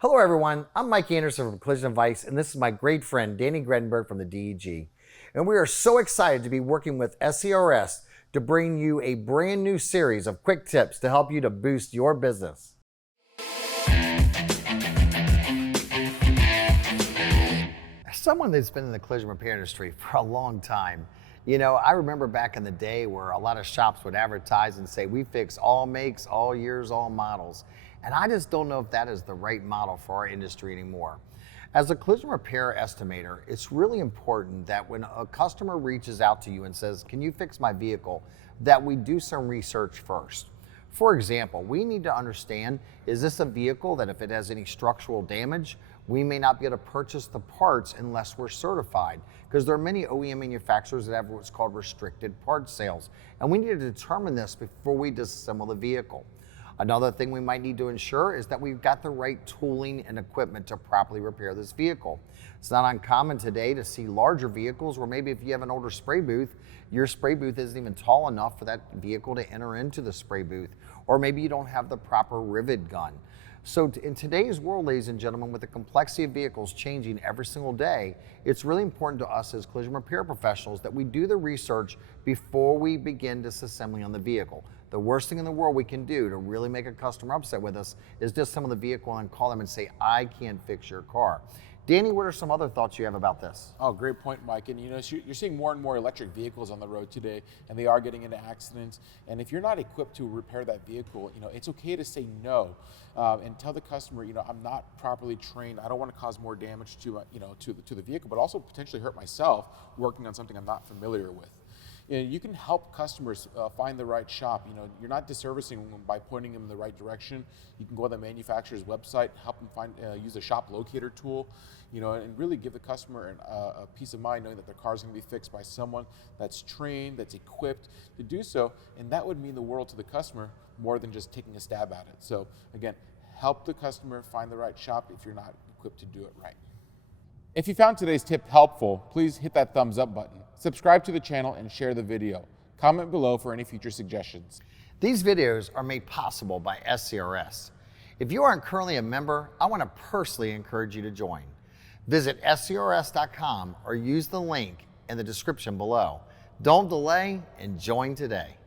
Hello everyone, I'm Mike Anderson from Collision Advice, and this is my great friend Danny Gredinberg from the DEG. And we are so excited to be working with SCRS to bring you a brand new series of quick tips to help you to boost your business. As someone that's been in the collision repair industry for a long time, I remember back in the day where a lot of shops would advertise and say, we fix all makes, all years, all models. And I just don't know if that is the right model for our industry anymore. As a collision repair estimator, it's really important that when a customer reaches out to you and says, can you fix my vehicle, that we do some research first. For example, we need to understand, is this a vehicle that if it has any structural damage, we may not be able to purchase the parts unless we're certified, because there are many OEM manufacturers that have what's called restricted parts sales. And we need to determine this before we disassemble the vehicle. Another thing we might need to ensure is that we've got the right tooling and equipment to properly repair this vehicle. It's not uncommon today to see larger vehicles where maybe if you have an older spray booth, your spray booth isn't even tall enough for that vehicle to enter into the spray booth, or maybe you don't have the proper rivet gun. So in today's world, ladies and gentlemen, with the complexity of vehicles changing every single day, it's really important to us as collision repair professionals that we do the research before we begin disassembling on the vehicle. The worst thing in the world we can do to really make a customer upset with us is disassemble the vehicle and call them and say, I can't fix your car. Danny, what are some other thoughts you have about this? Oh, great point, Mike. And you're seeing more and more electric vehicles on the road today, and they are getting into accidents. And if you're not equipped to repair that vehicle, it's okay to say no, and tell the customer, I'm not properly trained. I don't want to cause more damage to, to the vehicle, but also potentially hurt myself working on something I'm not familiar with. You can help customers find the right shop. You're not disservicing them by pointing them in the right direction. You can go to the manufacturer's website, help them find, use a shop locator tool, and really give the customer a peace of mind knowing that their car is going to be fixed by someone that's trained, that's equipped to do so. And that would mean the world to the customer more than just taking a stab at it. So again, help the customer find the right shop if you're not equipped to do it right. If you found today's tip helpful, please hit that thumbs up button, subscribe to the channel, and share the video. Comment below for any future suggestions. These videos are made possible by SCRS. If you aren't currently a member, I want to personally encourage you to join. Visit scrs.com or use the link in the description below. Don't delay and join today.